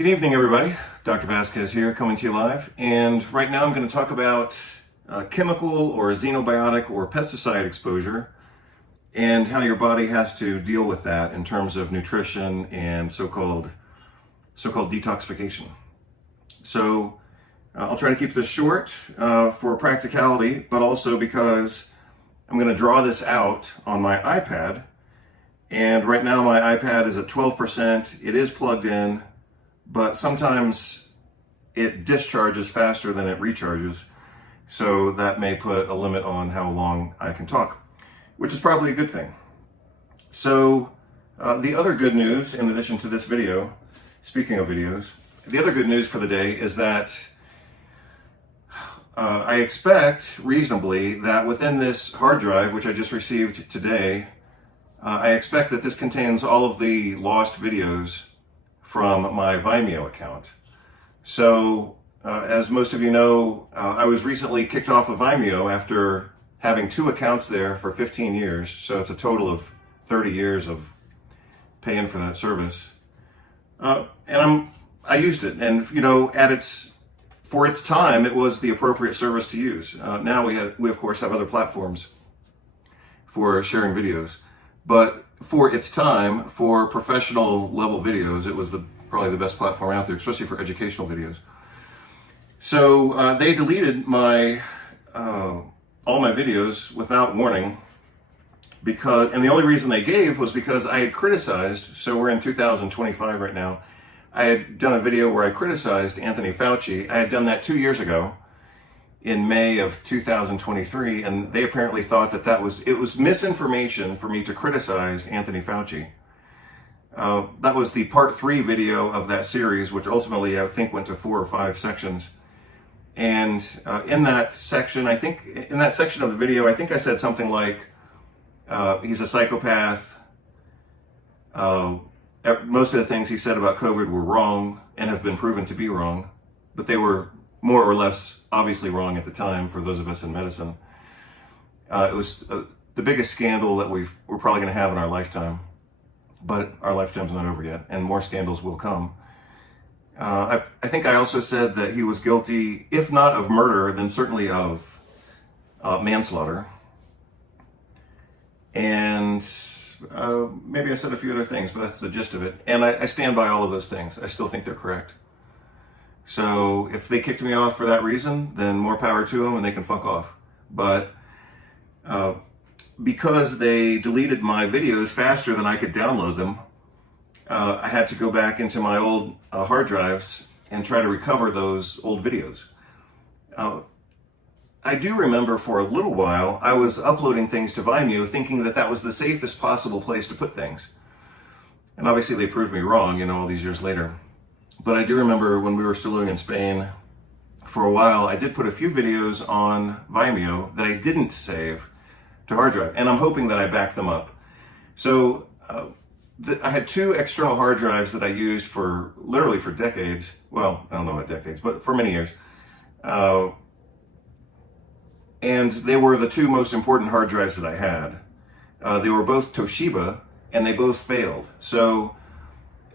Good evening, everybody. Dr. Vasquez here, coming to you live. And right now I'm going to talk about chemical or xenobiotic or pesticide exposure and how your body has to deal with that in terms of nutrition and so-called detoxification. So I'll try to keep this short for practicality, but also because I'm going to draw this out on my iPad. And right now my iPad is at 12%. It is plugged in, but sometimes it discharges faster than it recharges. So that may put a limit on how long I can talk, which is probably a good thing. So the other good news, in addition to this video, speaking of videos, the other good news for the day is that I expect reasonably that within this hard drive, which I just received today, I expect that this contains all of the lost videos from my Vimeo account. So, as most of you know, I was recently kicked off of Vimeo after having 2 accounts there for 15 years. So it's a total of 30 years of paying for that service. And I used it, and for its time, it was the appropriate service to use. Now we of course have other platforms for sharing videos, but for its time, for professional level videos, it was probably the best platform out there, especially for educational videos. So they deleted all my videos without warning, and the only reason they gave was because I had criticized. So we're in 2025 right now. I had done a video where I criticized Anthony Fauci. I had done that 2 years ago in May of 2023, and they apparently thought that it was misinformation for me to criticize Anthony Fauci. That was the part 3 video of that series, which ultimately I think went to 4 or 5 sections. And in that section of the video, I think I said something like, he's a psychopath. Most of the things he said about COVID were wrong and have been proven to be wrong, but they were more or less obviously wrong at the time for those of us in medicine. It was the biggest scandal that we're probably going to have in our lifetime, but our lifetime's not over yet, and more scandals will come. I think I also said that he was guilty, if not of murder, then certainly of manslaughter. And maybe I said a few other things, but that's the gist of it. And I stand by all of those things. I still think they're correct. So if they kicked me off for that reason, then more power to them and they can fuck off. But because they deleted my videos faster than I could download them, I had to go back into my old hard drives and try to recover those old videos. I do remember for a little while, I was uploading things to Vimeo thinking that that was the safest possible place to put things. And obviously they proved me wrong, all these years later. But I do remember when we were still living in Spain, for a while, I did put a few videos on Vimeo that I didn't save to hard drive. And I'm hoping that I backed them up. So I had 2 external hard drives that I used literally for decades. Well, I don't know about decades, but for many years. And they were the 2 most important hard drives that I had. They were both Toshiba, and they both failed. So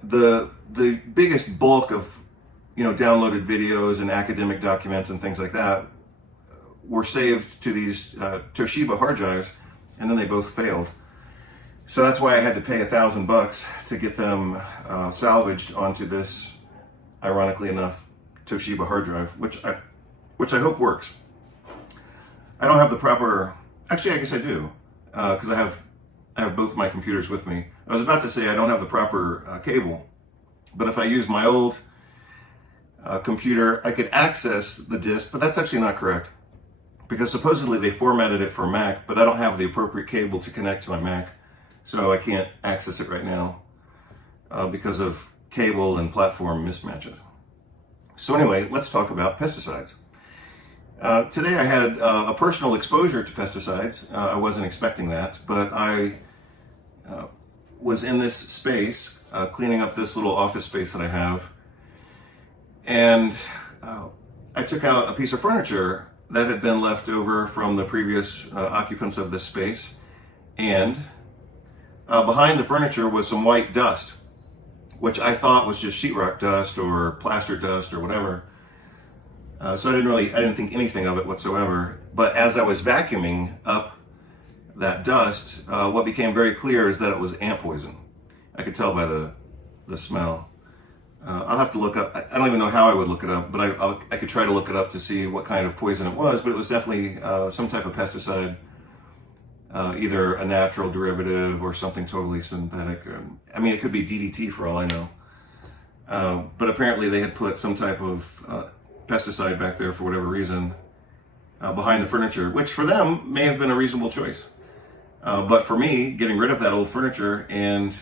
the biggest bulk of downloaded videos and academic documents and things like that were saved to these Toshiba hard drives, and then they both failed. So that's why I had to pay $1,000 to get them salvaged onto this, ironically enough, Toshiba hard drive, which I hope works. I don't have the proper, actually I guess I do, because I have both my computers with me. I was about to say I don't have the proper cable, but if I use my old computer, I could access the disk, but that's actually not correct, because supposedly they formatted it for Mac, but I don't have the appropriate cable to connect to my Mac, so I can't access it right now because of cable and platform mismatches. So anyway, let's talk about pesticides. Today I had a personal exposure to pesticides. I wasn't expecting that, but I was in this space, cleaning up this little office space that I have, and I took out a piece of furniture that had been left over from the previous occupants of this space, and behind the furniture was some white dust. which I thought was just sheetrock dust or plaster dust or whatever. So I didn't think anything of it whatsoever. But as I was vacuuming up that dust, what became very clear is that it was ant poison. I could tell by the smell. I'll have to look up, I don't even know how I would look it up, but I could try to look it up to see what kind of poison it was, but it was definitely some type of pesticide, either a natural derivative or something totally synthetic. I mean, it could be DDT for all I know. But apparently they had put some type of pesticide back there for whatever reason behind the furniture, which for them may have been a reasonable choice. But for me, getting rid of that old furniture and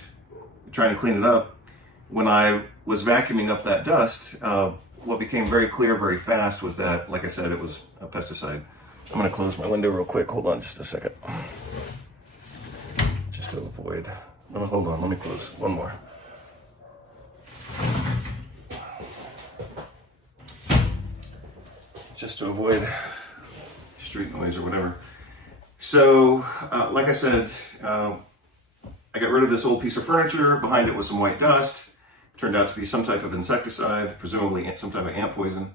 trying to clean it up, when I was vacuuming up that dust, what became very clear very fast was that, like I said, it was a pesticide. I'm going to close my window real quick. Hold on just a second. Just to avoid. Hold on, let me close. One more. Just to avoid street noise or whatever. So, like I said, I got rid of this old piece of furniture. Behind it was some white dust. Turned out to be some type of insecticide, presumably some type of ant poison.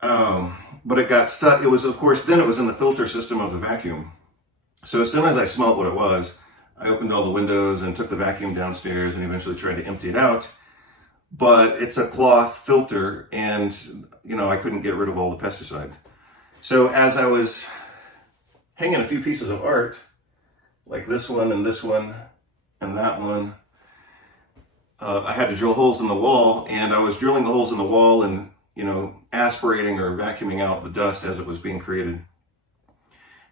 But it got stuck. It was, of course, then it was in the filter system of the vacuum. So as soon as I smelled what it was, I opened all the windows and took the vacuum downstairs and eventually tried to empty it out. But it's a cloth filter and, I couldn't get rid of all the pesticides. So as I was hanging a few pieces of art, like this one and that one, I had to drill holes in the wall, and I was drilling the holes in the wall and, aspirating or vacuuming out the dust as it was being created.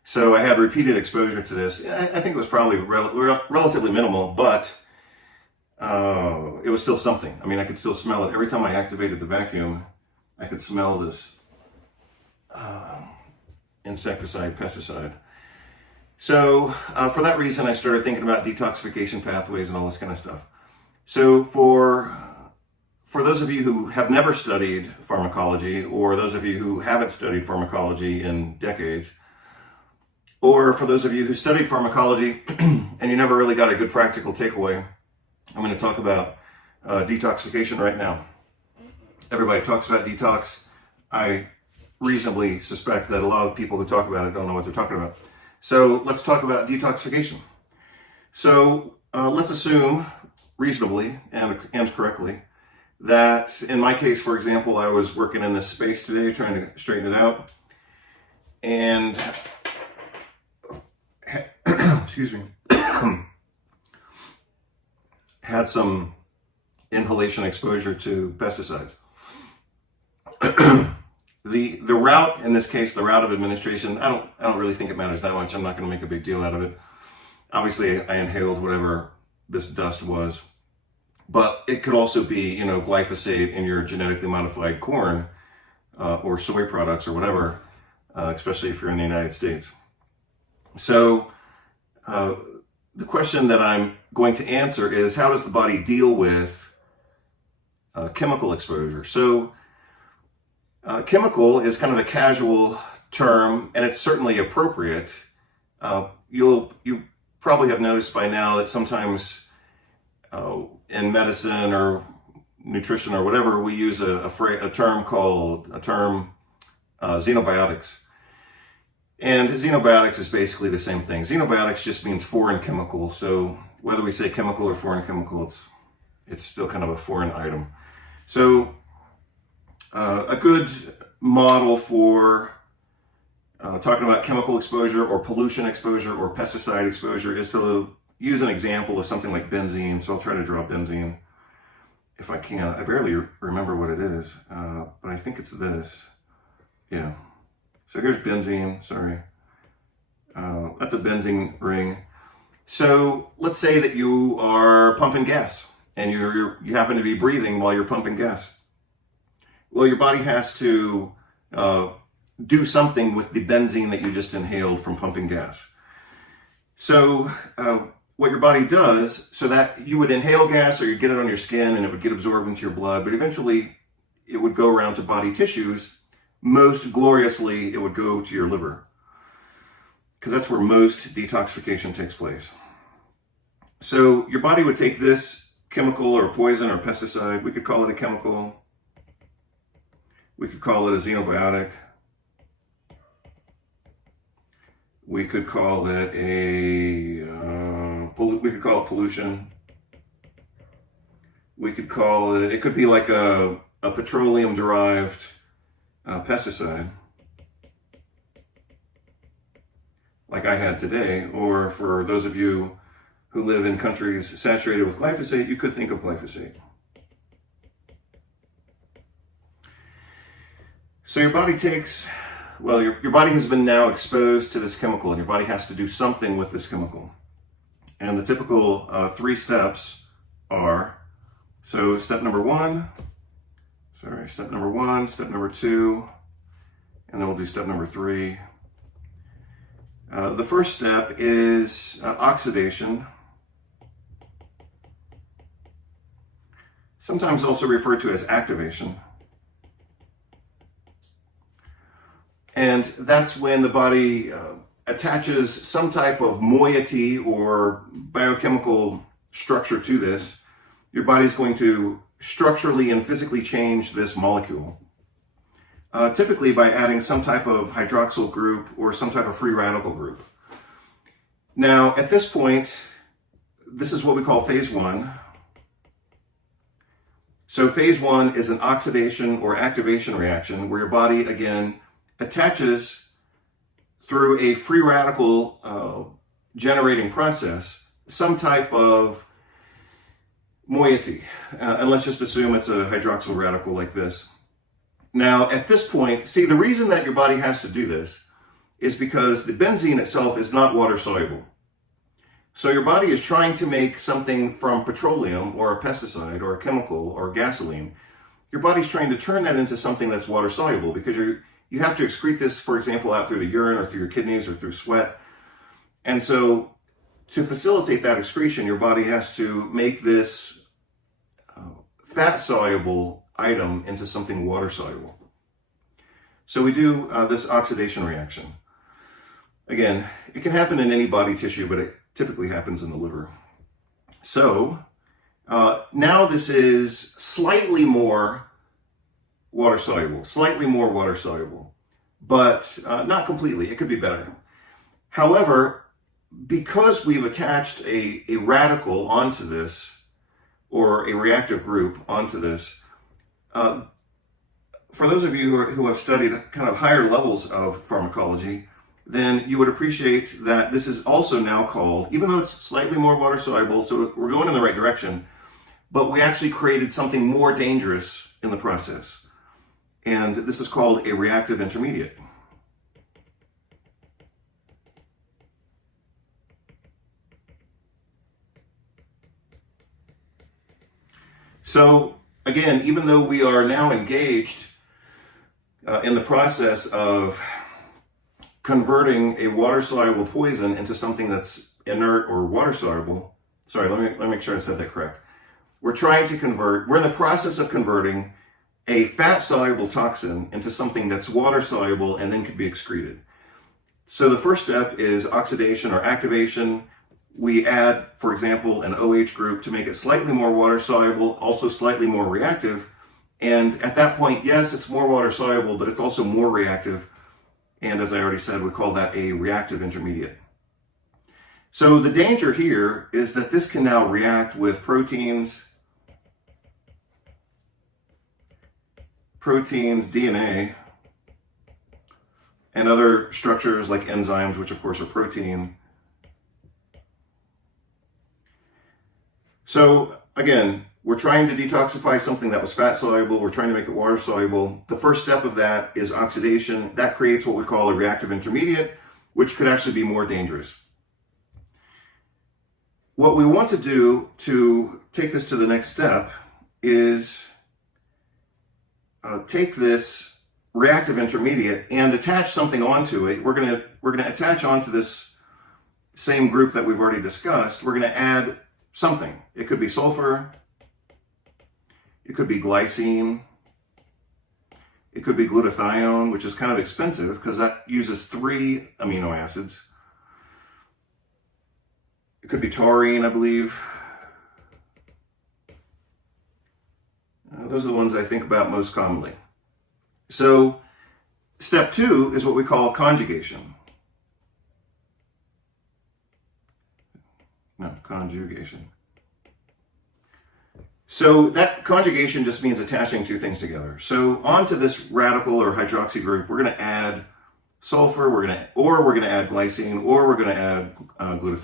So I had repeated exposure to this. I think it was probably relatively minimal, but it was still something. I mean, I could still smell it. Every time I activated the vacuum, I could smell this insecticide, pesticide. So for that reason, I started thinking about detoxification pathways and all this kind of stuff. So for those of you who have never studied pharmacology, or those of you who haven't studied pharmacology in decades, or for those of you who studied pharmacology and you never really got a good practical takeaway, I'm going to talk about detoxification right now. Everybody talks about detox. I reasonably suspect that a lot of people who talk about it don't know what they're talking about. So let's talk about detoxification. So let's assume reasonably and correctly that in my case, for example, I was working in this space today trying to straighten it out, and excuse me, had some inhalation exposure to pesticides. The route, in this case, the route of administration, I don't really think it matters that much. I'm not going to make a big deal out of it. Obviously, I inhaled whatever this dust was, but it could also be, glyphosate in your genetically modified corn or soy products or whatever, especially if you're in the United States. So the question that I'm going to answer is, how does the body deal with chemical exposure? So chemical is kind of a casual term, and it's certainly appropriate. You probably have noticed by now that sometimes in medicine or nutrition or whatever, we use a term xenobiotics. And xenobiotics is basically the same thing. Xenobiotics just means foreign chemical. So whether we say chemical or foreign chemical, it's still kind of a foreign item. So a good model for talking about chemical exposure or pollution exposure or pesticide exposure is to use an example of something like benzene. So I'll try to draw benzene if I can. I barely remember what it is, but I think it's this. Yeah. So here's benzene, sorry. That's a benzene ring. So let's say that you are pumping gas and you happen to be breathing while you're pumping gas. Well, your body has to do something with the benzene that you just inhaled from pumping gas. So what your body does, so that you would inhale gas or you'd get it on your skin and it would get absorbed into your blood, but eventually it would go around to body tissues. Most gloriously, it would go to your liver, because that's where most detoxification takes place. So your body would take this chemical or poison or pesticide. We could call it a chemical. We could call it a xenobiotic. We could call it we could call it pollution. We could call it, it could be like a petroleum-derived pesticide, like I had today, or for those of you who live in countries saturated with glyphosate, you could think of glyphosate. So your body takes, well, your body has been now exposed to this chemical, and your body has to do something with this chemical. And the typical 3 steps are, so step number 1, step number 2, and then we'll do step number 3. The first step is oxidation, sometimes also referred to as activation. And that's when the body attaches some type of moiety or biochemical structure to this. Your body's going to structurally and physically change this molecule, typically by adding some type of hydroxyl group or some type of free radical group. Now, at this point, this is what we call phase 1. So phase 1 is an oxidation or activation reaction where your body, again, attaches through a free radical generating process some type of moiety. And let's just assume it's a hydroxyl radical like this. Now, at this point, see, the reason that your body has to do this is because the benzene itself is not water soluble. So your body is trying to make something from petroleum or a pesticide or a chemical or gasoline. Your body's trying to turn that into something that's water soluble because you have to excrete this, for example, out through the urine or through your kidneys or through sweat. And so to facilitate that excretion, your body has to make this fat-soluble item into something water-soluble. So we do this oxidation reaction. Again, it can happen in any body tissue, but it typically happens in the liver. So now this is slightly more water-soluble, but not completely. It could be better. However, because we've attached a radical onto this, or a reactive group onto this, for those of you who have studied kind of higher levels of pharmacology, then you would appreciate that this is also now called, even though it's slightly more water soluble, so we're going in the right direction, but we actually created something more dangerous in the process. And this is called a reactive intermediate. So again, even though we are now engaged in the process of converting a water-soluble poison into something that's inert or water-soluble, sorry, let me make sure I said that correct. We're in the process of converting a fat-soluble toxin into something that's water-soluble and then could be excreted. So the first step is oxidation or activation. We add, for example, an OH group to make it slightly more water-soluble, also slightly more reactive. And at that point, yes, it's more water-soluble, but it's also more reactive. And as I already said, we call that a reactive intermediate. So the danger here is that this can now react with proteins, DNA, and other structures like enzymes, which of course are protein. So again, we're trying to detoxify something that was fat soluble. We're trying to make it water soluble. The first step of that is oxidation. That creates what we call a reactive intermediate, which could actually be more dangerous. What we want to do to take this to the next step is take this reactive intermediate and attach something onto it. We're gonna attach onto this same group that we've already discussed. We're gonna add something. It could be sulfur, it could be glycine, it could be glutathione, which is kind of expensive because that uses 3 amino acids. It could be taurine, I believe. Those are the ones I think about most commonly. So step 2 is what we call conjugation. No, conjugation. So that conjugation just means attaching two things together. So onto this radical or hydroxy group, we're going to add sulfur, we're going to add glycine, or we're going to add glutathione.